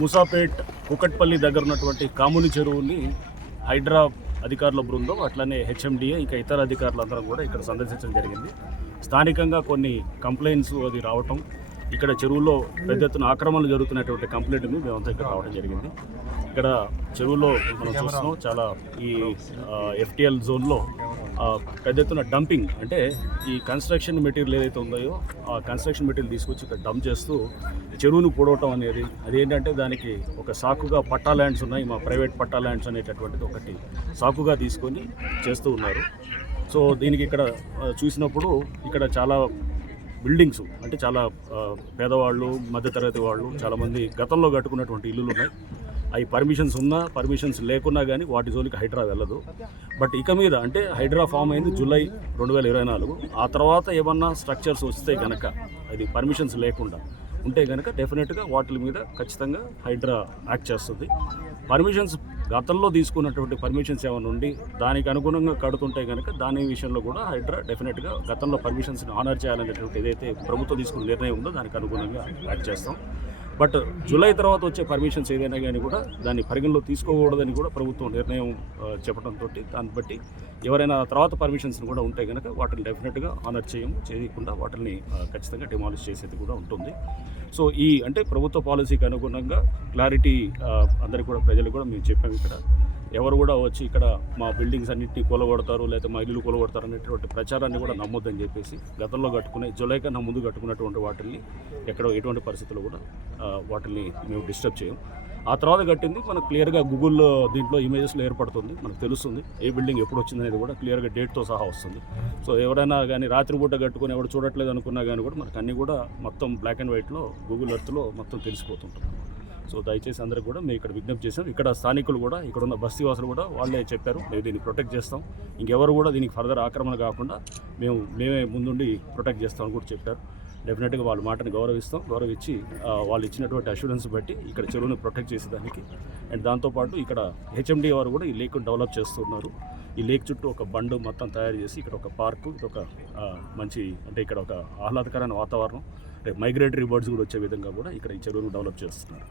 ముసాపేట్ కుకట్పల్లి దగ్గర ఉన్నటువంటి కాముని చెరువుని హైడ్రా అధికారుల బృందం అట్లనే హెచ్ఎండిఏ ఇంకా ఇతర అధికారులందరం కూడా ఇక్కడ సందర్శించడం జరిగింది. స్థానికంగా కొన్ని కంప్లైంట్స్ అది రావటం, ఇక్కడ చెరువులో పెద్ద ఎత్తున ఆక్రమణలు జరుగుతున్నటువంటి కంప్లైంట్ని మేమంతా ఇక్కడ రావడం జరిగింది. ఇక్కడ చెరువులో మనం చూస్తున్నాం చాలా ఈ ఎఫ్టిఎల్ జోన్లో పెద్ద ఎత్తున డంపింగ్, అంటే ఈ కన్స్ట్రక్షన్ మెటీరియల్ ఏదైతే ఉందో ఆ కన్స్ట్రక్షన్ మెటీరియల్ తీసుకొచ్చి ఇక్కడ డంప్ చేస్తూ చెరువును పూడవటం అనేది, అదేంటంటే దానికి ఒక సాకుగా పట్టా ల్యాండ్స్ ఉన్నాయి, మా ప్రైవేట్ పట్టా ల్యాండ్స్ అనేటటువంటిది ఒకటి సాకుగా తీసుకొని చేస్తూ ఉన్నారు. సో దీనికి ఇక్కడ చూసినప్పుడు ఇక్కడ చాలా బిల్డింగ్స్, అంటే చాలా పేదవాళ్ళు, మధ్యతరగతి వాళ్ళు చాలామంది గతంలో కట్టుకున్నటువంటి ఇల్లులు ఉన్నాయి. అవి పర్మిషన్స్ ఉన్నా పర్మిషన్స్ లేకున్నా కానీ వాటి జోలికి హైడ్రా వెళ్ళదు. బట్ ఇక మీద అంటే హైడ్రా ఫామ్ అయింది జూలై 2024. ఆ తర్వాత ఏమన్నా స్ట్రక్చర్స్ వస్తే కనుక, అది పర్మిషన్స్ లేకుండా ఉంటే కనుక డెఫినెట్గా వాటి మీద ఖచ్చితంగా హైడ్రా యాక్ట్ చేస్తుంది. పర్మిషన్స్ గతంలో తీసుకున్నటువంటి పర్మిషన్స్ ఏమైనా ఉండి దానికి అనుగుణంగా కడుతుంటే కనుక దాని విషయంలో కూడా హైడ్రా డెఫినెట్గా గతంలో పర్మిషన్స్ని ఆనర్ చేయాలనేటువంటి ఏదైతే ప్రభుత్వం తీసుకున్న నిర్ణయం ఉందో దానికి అనుగుణంగా యాక్ట్ చేస్తాం. బట్ జూలై తర్వాత వచ్చే పర్మిషన్స్ ఏదైనా కానీ కూడా దాన్ని పరిగణలో తీసుకోకూడదని కూడా ప్రభుత్వం నిర్ణయం చెప్పడంతో దాన్ని బట్టి ఎవరైనా తర్వాత పర్మిషన్స్ని కూడా ఉంటే కనుక వాటిని డెఫినెట్గా ఆనర్ చేయకుండా వాటిని ఖచ్చితంగా డిమాలిష్ చేసేది కూడా ఉంటుంది. సో ఈ అంటే ప్రభుత్వ పాలసీకి అనుగుణంగా క్లారిటీ అందరికీ కూడా ప్రజలకు కూడా మేము చెప్పాము. ఇక్కడ ఎవరు కూడా వచ్చి ఇక్కడ మా బిల్డింగ్స్ అన్నింటినీ కూలగొడతారు లేదా మా ఇల్లు కూలగొడతారు అనేటువంటి ప్రచారాన్ని కూడా నమ్మొద్దని చెప్పేసి గతంలో కట్టుకునే జూలై కన్నా ముందు కట్టుకున్నటువంటి వాటిని ఎక్కడ ఎటువంటి పరిస్థితుల్లో కూడా వాటిని మేము డిస్టర్బ్ చేయం. ఆ తర్వాత కట్టింది మనకు క్లియర్గా గూగుల్ దీంట్లో ఇమేజెస్లో ఏర్పడుతుంది, మనకు తెలుస్తుంది ఏ బిల్డింగ్ ఎప్పుడు వచ్చిందనేది కూడా క్లియర్గా డేట్తో సహా వస్తుంది. సో ఎవరైనా కానీ రాత్రిపూట కట్టుకుని ఎవరు చూడట్లేదు అనుకున్నా కానీ కూడా మనకు అన్నీ కూడా మొత్తం బ్లాక్ అండ్ వైట్లో గూగుల్ ఎర్త్లో మొత్తం తెలిసిపోతుంటుంది. సో దయచేసి అందరికి కూడా మేము ఇక్కడ విజ్ఞప్తి చేసాం. ఇక్కడ స్థానికులు కూడా, ఇక్కడ ఉన్న బస్తీవాసులు కూడా వాళ్ళే చెప్పారు, మేము దీన్ని ప్రొటెక్ట్ చేస్తాం, ఇంకెవరు కూడా దీనికి ఫర్దర్ ఆక్రమణ కాకుండా మేమే ముందుండి ప్రొటెక్ట్ చేస్తామని కూడా చెప్పారు. డెఫినెట్గా వాళ్ళ మాటను గౌరవించి వాళ్ళు ఇచ్చినటువంటి అష్యూరెన్స్ బట్టి ఇక్కడ చెరువును ప్రొటెక్ట్ చేసేదానికి, అండ్ దాంతోపాటు ఇక్కడ హెచ్ఎండి వారు కూడా ఈ లేక్ను డెవలప్ చేస్తున్నారు. ఈ లేక్ చుట్టూ ఒక బండ్ మొత్తం తయారు చేసి ఇక్కడ ఒక పార్కు, ఇది ఒక మంచి అంటే ఇక్కడ ఒక ఆహ్లాదకరమైన వాతావరణం, మైగ్రేటరీ బర్డ్స్ కూడా వచ్చే విధంగా కూడా ఇక్కడ ఈ చెరువును డెవలప్ చేస్తున్నారు.